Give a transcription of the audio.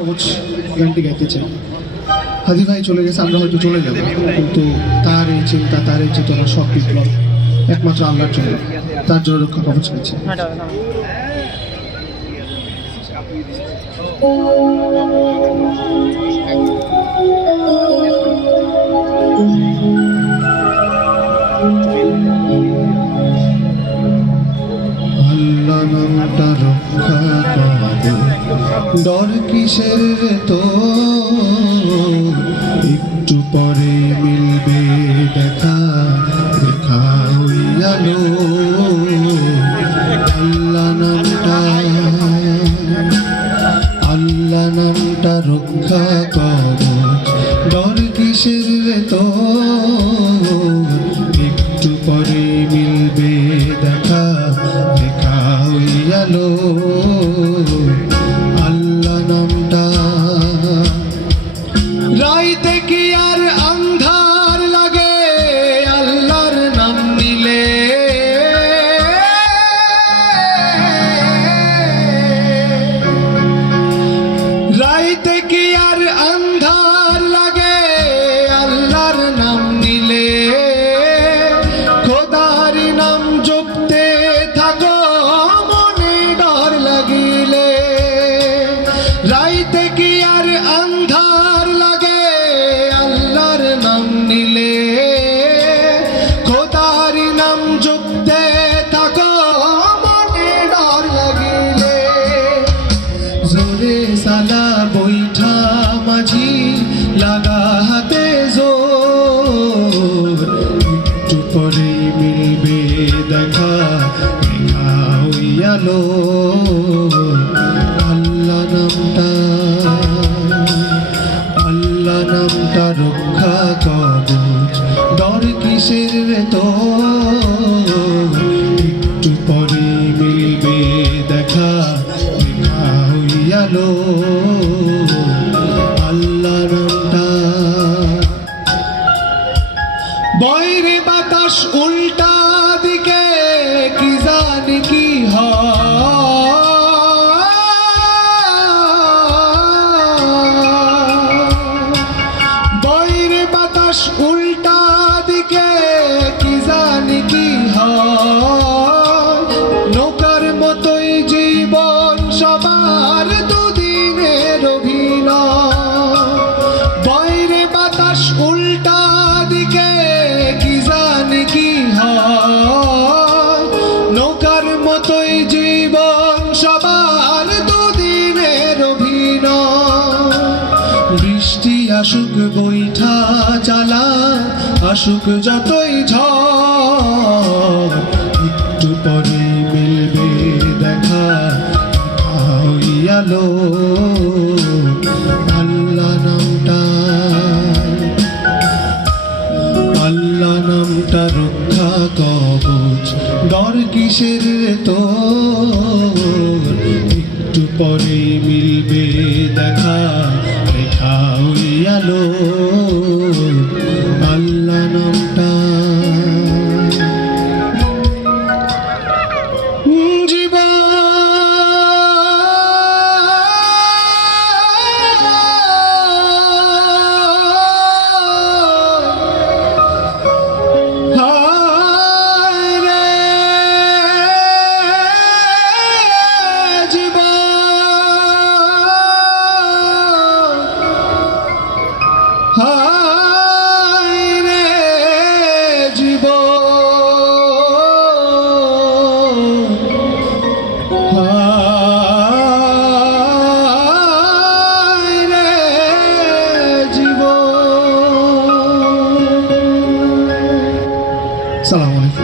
কবচ গানটি গাইতে চাই হাদি ভাই চলে গেছে, আমরা হয়তো চলে যাব, কিন্তু তার এই চিন্তা, তার এই চেতনা সব বিপ্লব, একমাত্র আল্লাহর জন্য, তার জন্য রক্ষা কবচ আল্লাহ নামটা ডর কিসের তো? একটু পরে মিলবে দেখা দেখা হইয়াল আল্লাহ নামটা আল্লাহ নামটা রক্ষা রাইতে কি আর আন্ধার লাগা হাতে জোর। পরে মিলবে দেখা দেখা হইয়ালো আল্লাহ নামটা আল্লাহ নামটা রক্ষা কর। দর কিসের রে বৈরে বাতাস উল্টা দিকে কি জানি কি বৈরে বাতাস উল্টা বৃষ্টি আসুক, বৈঠা চালা আসুক, যতই ঝড় পরে মিলবে দেখা দেখা হইয়ালো। আল্লাহ নামটা আল্লাহ নামটা রক্ষা কবচ, ডর কিসের তো একটু পরে মিলবে দেখা হইয়ালো 上来，我。